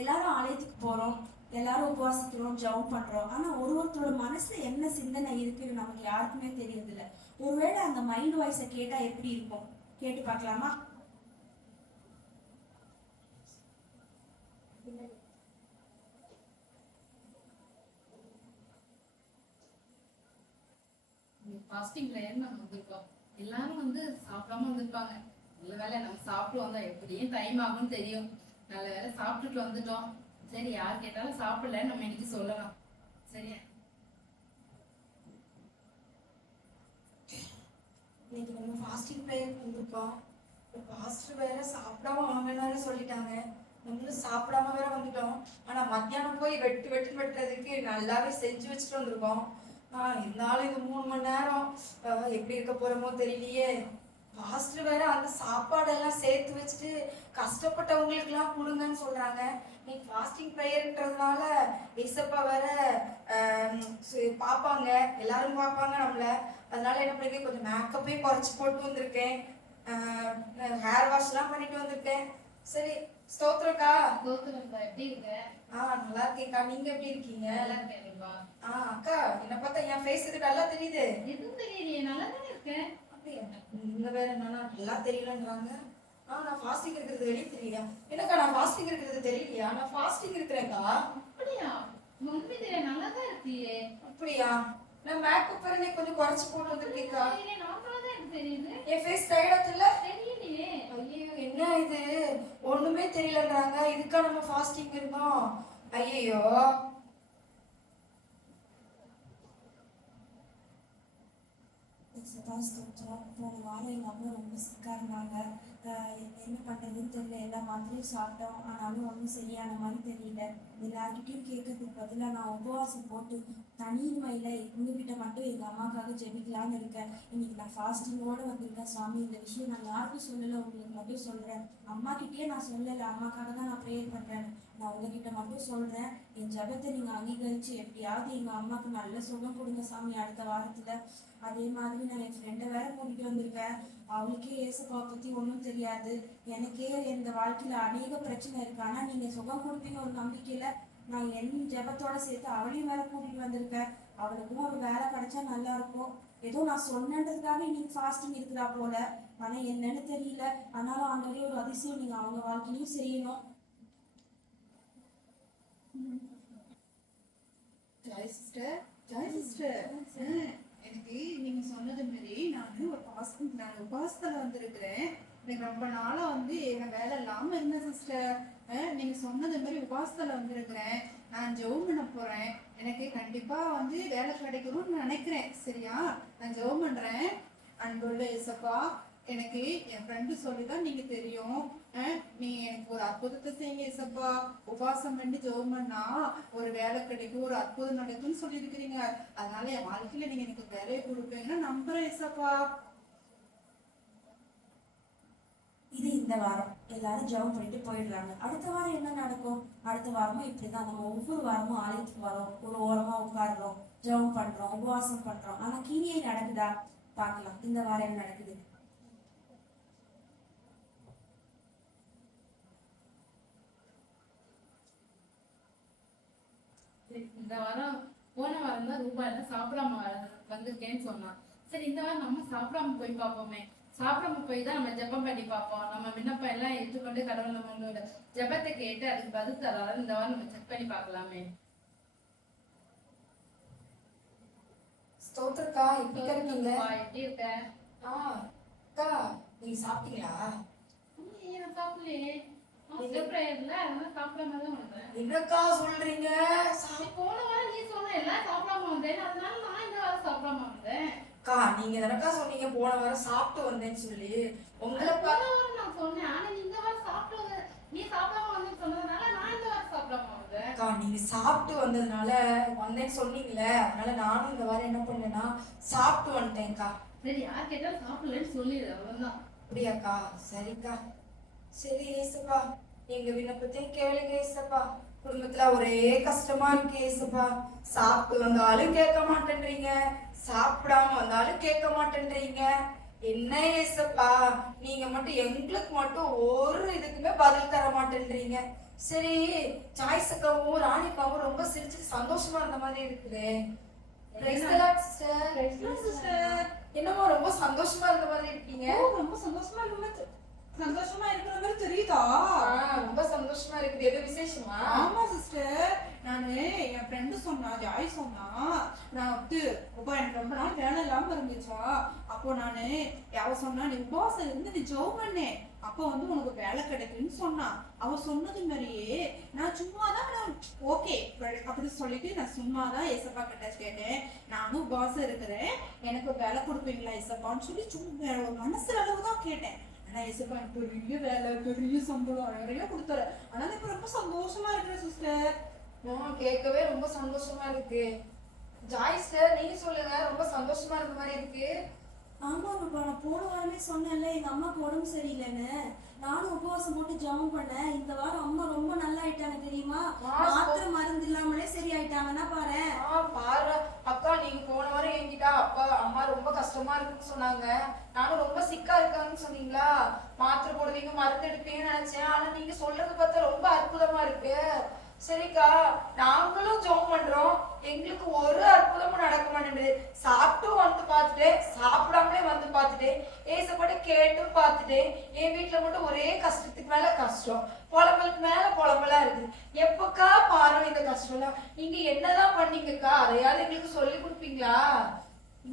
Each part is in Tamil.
எல்லாரும் ஆலயத்துக்கு போறோம், எல்லாரும் உபவாசிக்கிறோம், ஜெபம் பண்றோம். ஆனா ஒருத்தரோட மனசுல என்ன சிந்தனை இருக்குன்னு நமக்கு யாருக்குமே தெரியறது இல்ல. ஒருவேளை அந்த மைண்ட் வாய்ஸை கேட்டா எப்படி இருக்கும்? கேட்டு பார்க்கலாமா? ஃபாஸ்டிங் ப்ரேயர் நம்ம வந்திருக்கோம். எல்லாரும் சாப்பிடாம வந்திருப்பாங்க. நல்ல வேலை நம்ம சாப்பிட்டு வந்தா எப்படியும் டைம் ஆகும்னு தெரியும். நல்ல வேலை சாப்பிட்டுட்டு வந்துட்டோம். சரி, யார் கேட்டாலும் சாப்பிடல நம்ம இன்னைக்கு சொல்லலாம். சரியா? இன்னைக்கு நம்ம ஃபாஸ்டிங் ப்ரேயர் வந்திருக்கோம். பாஸ்டர் வேற சாப்பிடாம வாங்கினாரு சொல்லிட்டாங்க. நம்மளும் சாப்பிடாம வேற வந்துட்டோம். ஆனா மத்தியானம் போய் வெட்டுறதுக்கு நல்லாவே செஞ்சு வச்சுட்டு வந்திருக்கோம். இருந்தாலும் இந்த 3 மணி நேரம் எப்படி இருக்க போறோமோ தெரியலையே. பாஸ்டர் வேற அந்த சாப்பாடெல்லாம் சேர்த்து வச்சுட்டு கஷ்டப்பட்டவங்களுக்குலாம் கொடுங்கன்னு சொல்றாங்க. இன்னைக்கு ஃபாஸ்டிங் ப்ரேயர்ன்றதுனால ஏசப்பா வேற பார்ப்பாங்க, எல்லாரும் பார்ப்பாங்க நம்மள. அதனால என்ன பண்ணிருக்கேன், கொஞ்சம் மேக்கப்பையும் குறைச்சி போட்டு வந்திருக்கேன். ஹேர் வாஷ்லாம் பண்ணிட்டு வந்திருக்கேன். சரி, ஸ்தோத்திரக்கா. எப்படி இருக்க? நல்லா இருக்கேன்க்கா. நீங்க எப்படி இருக்கீங்க? நல்லா இருக்கேன்ப்பா. அக்கா, என்ன பார்த்தா என் ஃபேஸ் இது நல்லா தெரியுது. எதுவும் தெரியலையே, நல்லா தானே இருக்கேன். அப்படியா? நீங்க வேற என்னன்னா நல்லா தெரியலன்றாங்க. நான் ஃபாஸ்டிங் இருக்கிறது வெளியே தெரியலையா? என்னக்கா நான் ஃபாஸ்டிங் இருக்கிறது தெரியலையா? நான் ஃபாஸ்டிங் இருக்கிறேன்க்கா. அப்படியா? உண்மை தெரிய நல்லா தான் இருக்கியே. அப்படியா? நான் மேக்கப் பண்ணி கொஞ்சம் குறைச்சு போட்டு வந்திருக்கேன்க்கா. நார்மலா தான் எனக்கு தெரியுது. என் ஃபேஸ் டயர்டா இல்ல? தெரியலையே. ஐயோ, என்ன இது ஒண்ணுமே தெரியலன்றாங்க. இதுக்கா நம்ம ஃபாஸ்டிங் இருந்தோம்? ஐயோ. போன வாரம் எங்கள் அம்மா ரொம்ப சிக்காக இருந்தாங்க. என்ன பண்ணுறதுன்னு தெரியல. எல்லா மாத்திரையும் சாப்பிட்டோம், ஆனாலும் ஒன்றும் சரியான மாதிரி தெரியல. எல்லார்கிட்டையும் கேட்கறதுக்கு பதிலாக நான் உபவாசம் போட்டு தனிமையில் உங்ககிட்ட மட்டும் எங்கள் அம்மாவுக்காக ஜெபிக்கலான்னு இருக்கேன். இன்னைக்கு நான் ஃபாஸ்டிங்கோடு வந்திருக்கேன். சுவாமி, இந்த விஷயம் நான் யாருக்கும் சொல்லலை, உங்களுக்கு மட்டும் சொல்கிறேன். அம்மாக்கிட்டே நான் சொல்லலை, அம்மாக்காக தான் நான் ப்ரேயர் பண்ணுறேன். நான் உங்ககிட்ட மட்டும் சொல்கிறேன், என் ஜபத்தை நீங்கள் அங்கீகரித்து எப்படியாவது எங்கள் அம்மாவுக்கு நல்ல சுகம் கொடுங்க சாமி அடுத்த வாரத்தில். அதே மாதிரி நான் என் ஃப்ரெண்டை வேற கூட்டிகிட்டு வந்திருக்கேன். அவளுக்கே ஏசப்பாவை பற்றி ஒன்றும் தெரியாது. எனக்கே இந்த வாழ்க்கையில் அநேக பிரச்சனை இருக்கு. ஆனால் நீங்கள் சுகம் கொடுப்பீங்க ஒரு நம்பிக்கையில் நான் என் ஜபத்தோட சேர்த்து அவளையும் வேற கூட்டிகிட்டு வந்திருக்கேன். அவளுக்கும் ஒரு வேலை கிடைச்சா நல்லா இருக்கும். ஏதோ நான் சொன்னதுக்காக இன்னைக்கு ஃபாஸ்டிங் இருக்கிறா போல, ஆனால் என்னன்னு தெரியல. ஆனாலும் ஆண்டவரே ஒரு அதிசயம் நீங்கள் அவங்க வாழ்க்கையிலையும் செய்யணும். ஜாய் சிஸ்டர், எனக்கு நீங்க சொன்னது மாதிரி நான் உபாசத்துல வந்திருக்கிறேன். எனக்கு ரொம்ப நாளா எங்க வேலை இல்லாம இருந்தேன் சிஸ்டர். நீங்க சொன்னது மாதிரி உபாசத்துல வந்திருக்கிறேன். நான் ஜெபம் பண்ண போறேன். எனக்கு கண்டிப்பா வேலை கிடைக்கணும்னு நினைக்கிறேன். சரியா? நான் ஜெபம் பண்றேன். அன்புள்ள இயேசப்பா, எனக்கு என் ஃப்ரெண்டு சொல்லிதான் நீங்க தெரியும். நீங்க எனக்கு ஒரு அற்புதத்தை செய்யுங்க இயேசப்பா. உபாசம் பண்ணி ஜெபம் பண்ணா ஒரு வேலை கிடைக்கும், ஒரு அற்புதம் நடக்கும்னு சொல்லியிருக்கிறீங்க. அதனால என் வாழ்க்கையில நீங்க எனக்கு வேலையை கொடுப்பீங்கன்னா நம்புறேன் இயேசப்பா. இது இந்த வாரம் எல்லாரும் ஜெபம் பண்ணிட்டு போயிடுறாங்க. அடுத்த வாரம் என்ன நடக்கும்? அடுத்த வாரமும் இப்படிதான். நம்ம ஒவ்வொரு வாரமும் ஆலயத்துக்கு வரோம், ஒரு ஓரமா உட்காடுறோம், ஜெபம் பண்றோம், உபவாசம் பண்றோம். ஆனா கிரியை நடக்குதா? பார்க்கலாம் இந்த வாரம் என்ன நடக்குது. இந்த வாரம் போன வாரம் தான் ரூபாய் எல்லாம் சாப்பிடாம வந்திருக்கேன்னு சொன்னான். சரி, இந்த வாரம் நம்ம சாப்பிடாம போய் பார்ப்போமே. சாப்பிடாம போய் தான் நம்ம ஜெபம் பண்ணி பார்ப்போம். நம்ம விண்ணப்பம் எல்லாம் ஏற்றுக்கொண்டு கடவுள் நம்மளோட ஜெபத்தை கேட்டு அதுக்கு பதில் தராது. இந்த வாரம் நம்ம செக் பண்ணி பார்க்கலாமே. ஸ்தோத்திரக்கா, எப்படி இருக்கீங்க? எப்படி இருக்க? அக்கா, நீங்க சாப்பிட்டீங்களா? சாப்பிடலையே. என்னக்கா சொல்றீங்க? போன வாரம் நீ சொன்ன எல்லாம் சாப்பிடாம வந்தேன், அதனால நான் இந்த வாரம் சாப்பிடாம வந்தேன். அக்கா, நீங்க தானக்கா சொன்னீங்க போன வாரம் சாப்பிட்டு வந்தேன்னு சொல்லி. உங்களை போன வாரம் நான் சொன்னேன், ஆனா நீ இந்த வாரம் சாப்பிட்டு நீ சாப்பிடாம வந்தேன்னு சொன்னதுனால நான் இந்த வாரம் சாப்பிடாம வந்தேன். அக்கா, நீங்க சாப்பிட்டு வந்ததுனால வந்தேன்னு சொன்னீங்களே, அதனால நானும் இந்த வாரம் என்ன பண்ணேன்னா சாப்பிட்டு வந்துட்டேன்க்கா. சரி, யார் கேட்டாலும் சாப்பிடலன்னு சொல்லிடு, அவ்வளவுதான். அப்படியாக்கா? சரிக்கா. சரி ஏசப்பா, எங்க விண்ணப்பத்தையும் கேளுங்க ஏசப்பா. குடும்பத்துல ஒரே கஷ்டமா இருக்கு ஏசப்பா. சாப்பிட்டு வந்தாலும் கேட்க மாட்டேன்றீங்க, சாப்பிடாம வந்தாலும் கேட்க மாட்டேன்றீங்க. என்ன ஏசப்பா, நீங்க மட்டும் எங்களுக்கு மட்டும் ஒரு இதுக்குமே பதில் தர மாட்டேன்றீங்க. சரி, சாய்ஸுக்காவும் ராணிக்காவும் ரொம்ப சிரிச்சு சந்தோஷமா இருந்த மாதிரி இருக்குது. Praise the Lord, sister. Praise the Lord, sister. என்னமோ ரொம்ப சந்தோஷமா இருந்த மாதிரி இருக்கீங்க. ரொம்ப சந்தோஷமா இருக்கிற மாதிரி தெரியுதா? ரொம்ப சந்தோஷமா இருக்குது. எது விசேஷமா? ஆமா சிஸ்டர், நானு என் ஃப்ரெண்டு சொன்னா, ஜாய் சொன்னா, நான் வந்து எனக்கு ரொம்ப நாள் வேலை இல்லாம இருந்துச்சா, அப்போ நானு அவ சொன்னா நீ உபவாசம் இருந்து நீ ஜெபம் பண்ணே, அப்போ வந்து உனக்கு வேலை கிடைக்குன்னு சொன்னா. அவ சொன்னது மாதிரியே நான் சும்மாதான் ஓகே அப்படி சொல்லிட்டு நான் சும்மாதான் ஏசப்பா கிட்ட கேட்டேன், நானும் உபவாசம் இருக்கிறேன், எனக்கு வேலை கொடுப்பீங்களா ஏசப்பான்னு சொல்லி சும்மா ஒரு மனசுல அளவுதான் கேட்டேன். ஆனா ஏசப்பா எனக்கு பெரிய வேலை, பெரிய சம்பளம் நிறைய கொடுத்தாரு. அதனால இப்ப ரொம்ப சந்தோஷமா இருக்கிறேன் சிஸ்டர். கேட்கவே ரொம்ப சந்தோஷமா இருக்கு. ஜாய் சிஸ்டர், நீங்க சொல்லுங்க, ரொம்ப சந்தோஷமா இருந்த மாதிரி இருக்கு. ஆமாங்கப்பா, நான் போன வாரமே சொன்னேன்ல எங்க அம்மாவுக்கு உடம்பு சரியில்லைன்னு. நானும் உபவாசம் போட்டு ஜெபம் பண்ணேன். இந்த வாரம் அம்மா ரொம்ப நல்லா ஆயிட்டாங்க தெரியுமா? மாத்திரை மருந்து இல்லாமலே சரி ஆயிட்டாங்கன்னா பாரு. பாரு அக்கா, நீங்க போன வாரம் என்கிட்ட அப்பா அம்மா ரொம்ப கஷ்டமா இருக்குன்னு சொன்னாங்க, நானும் ரொம்ப சிக்கா இருக்காங்கன்னு சொன்னீங்களா, மாத்திரை போடுவீங்க மருந்து எடுப்பீங்கன்னு நினைச்சேன். ஆனா நீங்க சொல்றது பார்த்தா ரொம்ப அற்புதமா இருக்கு. சரிக்கா, நாங்களும் ஜெபம் பண்றோம், எங்களுக்கு ஒரு அற்புதமும் நடக்க மாட்டேங்குது. சாப்பிட்டும் வந்து பார்த்துட்டு, சாப்பிடாமலே வந்து பார்த்துட்டு, ஏசப்பட்டு கேட்டும் பார்த்துட்டு, என் வீட்டுல மட்டும் ஒரே கஷ்டத்துக்கு மேல கஷ்டம், புலம்பலுக்கு மேல புலம்பலா இருக்குது. எப்பக்கா பாரு இந்த கஷ்டம்லாம், நீங்க என்னதான் பண்ணீங்கக்கா, அதையாவது எங்களுக்கு சொல்லி கொடுப்பீங்களா?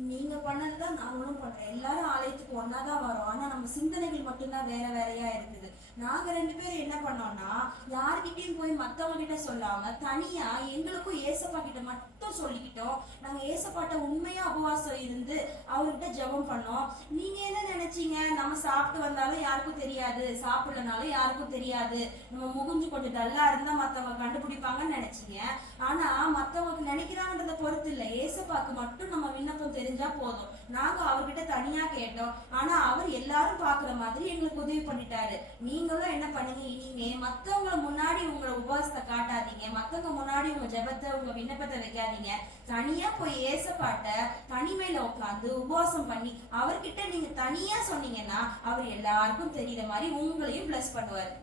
நீங்க பண்ணதுதான் நாங்களும் பண்றோம். எல்லாரும் ஆலயத்துக்கு ஒன்னாதான் வரோம். ஆனா நம்ம சிந்தனைகள் மட்டும்தான் வேற வேறையா இருக்குது. நாங்க 2 பேரும் என்ன பண்ணோம்னா, யார்கிட்டயும் போய் மத்தவங்க கிட்ட சொல்லாம தனியா எங்களுக்கும் ஏசப்பா கிட்ட மட்டும் சொல்லிக்கிட்டோம். நாங்க ஏசப்பாட்ட உண்மையா உபவாசம் இருந்து அவர்கிட்ட ஜெபம் பண்ணோம். நீங்க என்ன நினைச்சீங்க, நம்ம சாப்பிட்டு வந்தாலும் யாருக்கும் தெரியாது, சாப்பிடலனாலும் யாருக்கும் தெரியாது, நம்ம முகுஞ்சு கொஞ்சம் டல்லா இருந்தா மத்தவங்க கண்டுபிடிப்பாங்கன்னு நினைச்சீங்க. ஆனா மத்தவங்க நினைக்கிறாங்கன்றத பொறுத்து இல்ல, ஏசப்பாக்கு மட்டும் நம்ம விண்ணப்பம் தெரிஞ்சா போதும். நாங்க அவர்கிட்ட தனியா கேட்டோம். ஆனா அவர் எல்லாரும் பாக்குற மாதிரி எங்களுக்கு உதவி பண்ணிட்டாரு. நீங்களும் என்ன பண்ணுங்க, இனிமே மத்தவங்க முன்னாடி உங்களை உபவாசத்தை காட்டாதீங்க, மத்தவங்க முன்னாடி உங்க ஜெபத்தை உங்க விண்ணப்பத்தை வைக்காதீங்க. தனியா போய் ஏசப்பாட்ட தனிமையில உட்காந்து உபவாசம் பண்ணி அவர்கிட்ட நீங்க தனியா சொன்னீங்கன்னா அவர் எல்லாருக்கும் தெரியற மாதிரி உங்களையும் பிளஸ் பண்ணுவாரு.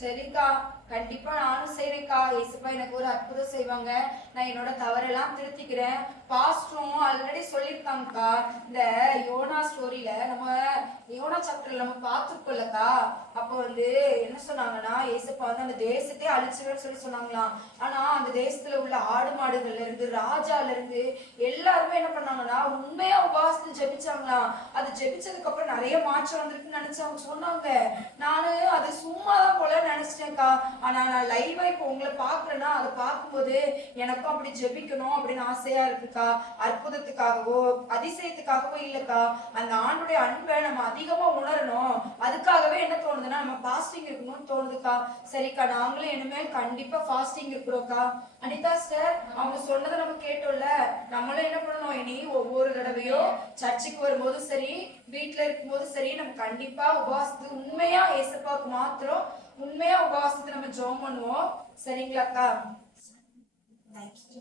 சரிக்கா, கண்டிப்பா நானும் செய்றேன்க்கா. ஏசப்பா எனக்கு ஒரு அற்புதம் செய்வாங்க, நான் என்னோட தவறெல்லாம் திருத்திக்கிறேன். பாஸ்டரும் ஆல்ரெடி சொல்லியிருக்காங்கக்கா, இந்த யோனா ஸ்டோரியில நம்ம யோனா சாப்டர்ல நம்ம பார்த்துருக்கோம்லக்கா, அப்போ வந்து என்ன சொன்னாங்கன்னா, ஏசப்பா வந்து அந்த தேசத்தை அழிச்சுவேன்னு சொல்லி சொன்னாங்களாம். ஆனா அந்த தேசத்துல உள்ள ஆடு மாடுகள்ல இருந்து ராஜால இருந்து எல்லாருமே என்ன பண்ணாங்கன்னா உண்மையா உபவாசத்தை ஜெபிச்சாங்களாம். அது ஜெபிச்சதுக்கு அப்புறம் நிறைய மாற்றம் வந்திருக்குன்னு நினைச்சு அவங்க சொன்னாங்க. நானு அது சும்மாதான் போல நினைச்சிட்டேன்க்கா. ஆனா நான் லைவா இப்போ உங்களை பாக்குறேன்னா அதை பார்க்கும்போது எனக்கும் அப்படி ஜெபிக்கணும் அப்படின்னு ஆசையா இருக்குக்கா. அற்புதத்துக்காகவோ அதிசயத்துக்காகவோ இல்லக்கா, அந்த ஆண்டுடைய அன்பை நம்ம அதிகமா உணரணும், அதுக்காகவே என்ன தோணுதுன்னா நம்ம ஃபாஸ்டிங் இருக்கணும்னு தோணுதுக்கா. சரிக்கா, நாங்களும் இனிமேல் கண்டிப்பா ஃபாஸ்டிங் இருக்கிறோம்க்கா. அனிதா சிஸ்டர் அவங்க சொன்னதை நம்ம கேட்டோம்ல, நம்மளும் என்ன பண்ணணும், இனி ஒவ்வொரு தடவையும் சர்ச்சுக்கு வரும்போதும் சரி வீட்டுல இருக்கும்போது சரி நம்ம கண்டிப்பா உபவாசத்துக்கு உண்மையா ஏசப்பாவுக்கு மாத்திரம் உண்மையா உபவாசத்தை நம்ம ஜெபம் பண்ணுவோம். சரிங்களாக்கா? தேங்க்யூ.